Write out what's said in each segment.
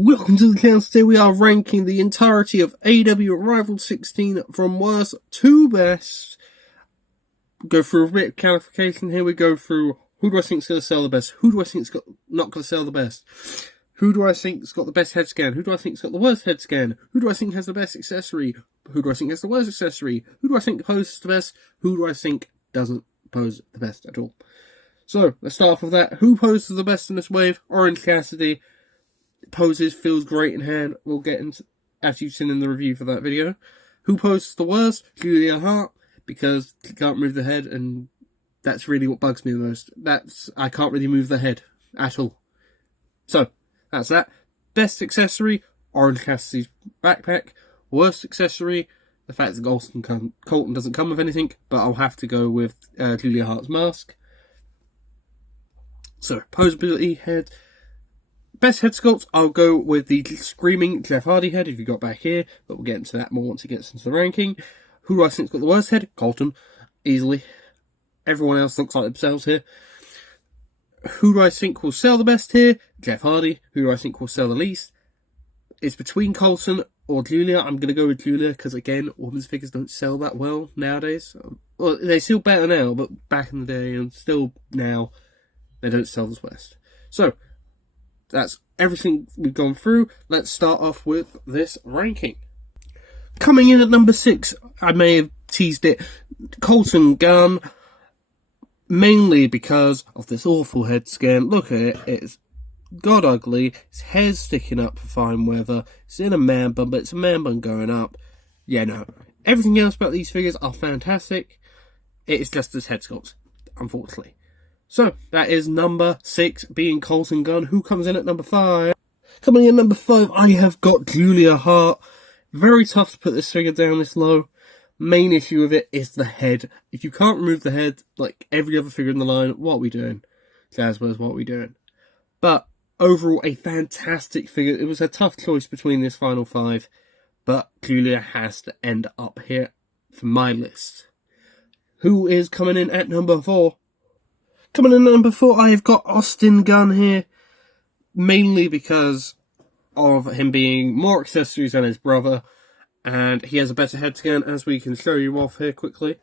Welcome to the channel. Today we are ranking the entirety of AEW Unrivalled 16 from worst to best. Go through a bit of clarification here. We go through who do I think is going to sell the best, who do I think is not going to sell the best, who do I think has got the best head scan, who do I think has got the worst head scan, who do I think has the best accessory, who do I think has the worst accessory, who do I think poses the best, who do I think doesn't pose the best at all. So, let's start off with that. Who poses the best in this wave? Orange Cassidy. Poses, feels great in hand. We'll get into, as you've seen in the review for that video. Who poses the worst? Julia Hart, because she can't move the head, and that's really what bugs me the most. I can't really move the head at all. So, that's that. Best accessory, Orange Cassidy's backpack. Worst accessory, the fact that Colton doesn't come with anything, but I'll have to go with Julia Hart's mask. So, posability, head. Best head sculpt, I'll go with the Screaming Jeff Hardy head, if you got back here, but we'll get into that more once it gets into the ranking. Who do I think's got the worst head? Colton, easily. Everyone else looks like themselves here. Who do I think will sell the best here? Jeff Hardy. Who do I think will sell the least? It's between Colton or Julia. I'm going to go with Julia, because again, women's figures don't sell that well nowadays. Well, they sell better now, but back in the day, and still now, they don't sell as best. So, that's everything we've gone through. Let's start off with this ranking. Coming in at number 6, I may have teased it, Colton Gunn, mainly because of this awful head scan. Look at it, it's god ugly, his hair's sticking up for fine weather, it's in a man bun, but it's a man bun going up. Yeah, no. Everything else about these figures are fantastic. It's just this head sculpt, unfortunately. So, that is number 6, being Colton Gunn. Who comes in at number 5? Coming in at number 5, I have got Julia Hart. Very tough to put this figure down this low. Main issue with it is the head. If you can't remove the head, like every other figure in the line, what are we doing? Jazzwares, what are we doing? But, overall, a fantastic figure. It was a tough choice between this final 5, but Julia has to end up here for my list. Who is coming in at number 4? Coming in at number 4, I have got Austin Gunn here, mainly because of him being more accessories than his brother, and he has a better head scan, as we can show you off here quickly.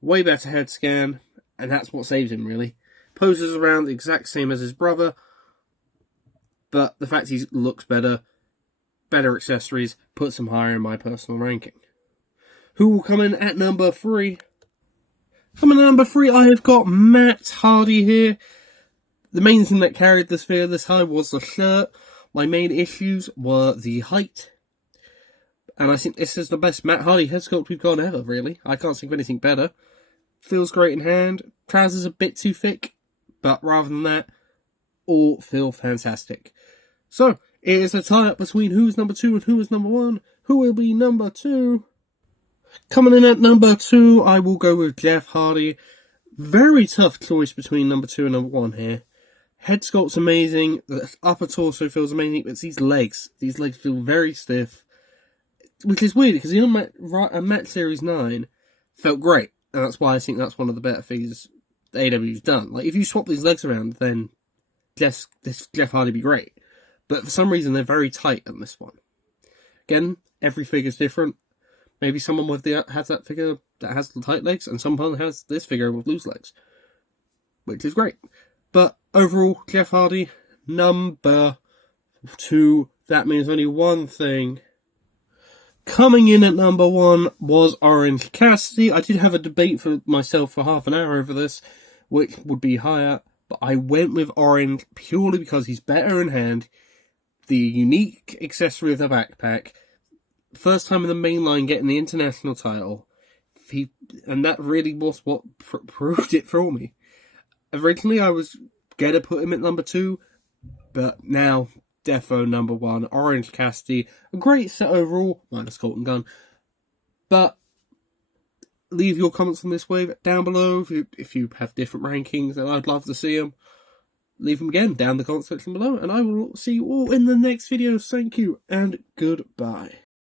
Way better head scan, and that's what saves him, really. Poses around the exact same as his brother, but the fact he looks better, better accessories, puts him higher in my personal ranking. Who will come in at number 3? Coming in at number 3, I have got Matt Hardy here. The main thing that carried this figure this high was the shirt. My main issues were the height. And I think this is the best Matt Hardy head sculpt we've got ever, really. I can't think of anything better. Feels great in hand. Trousers a bit too thick, but rather than that, all feel fantastic. So, it is a tie-up between who is number 2 and who is number 1. Who will be number 2? Coming in at number 2, I will go with Jeff Hardy. Very tough choice between number 2 and number 1 here. Head sculpt's amazing, the upper torso feels amazing, but it's these legs feel very stiff. Which is weird, because in a Match Series 9 felt great, and that's why I think that's one of the better figures AEW's done. Like, if you swap these legs around, then this Jeff Hardy would be great. But for some reason, they're very tight on this one. Again, every figure's different. Maybe someone has that figure that has the tight legs, and someone has this figure with loose legs. Which is great. But overall, Jeff Hardy, number 2. That means only one thing. Coming in at number 1 was Orange Cassidy. I did have a debate for myself for half an hour over this, which would be higher. But I went with Orange purely because he's better in hand. The unique accessory of the backpack. First time in the main line getting the international title, and that really was what proved it for me. Originally, I was going to put him at number 2, but now, defo number 1, Orange Cassidy. A great set overall, minus Colton Gunn. But, leave your comments on this wave down below if you have different rankings, and I'd love to see them. Leave them again down in the comment section below, and I will see you all in the next video. Thank you, and goodbye.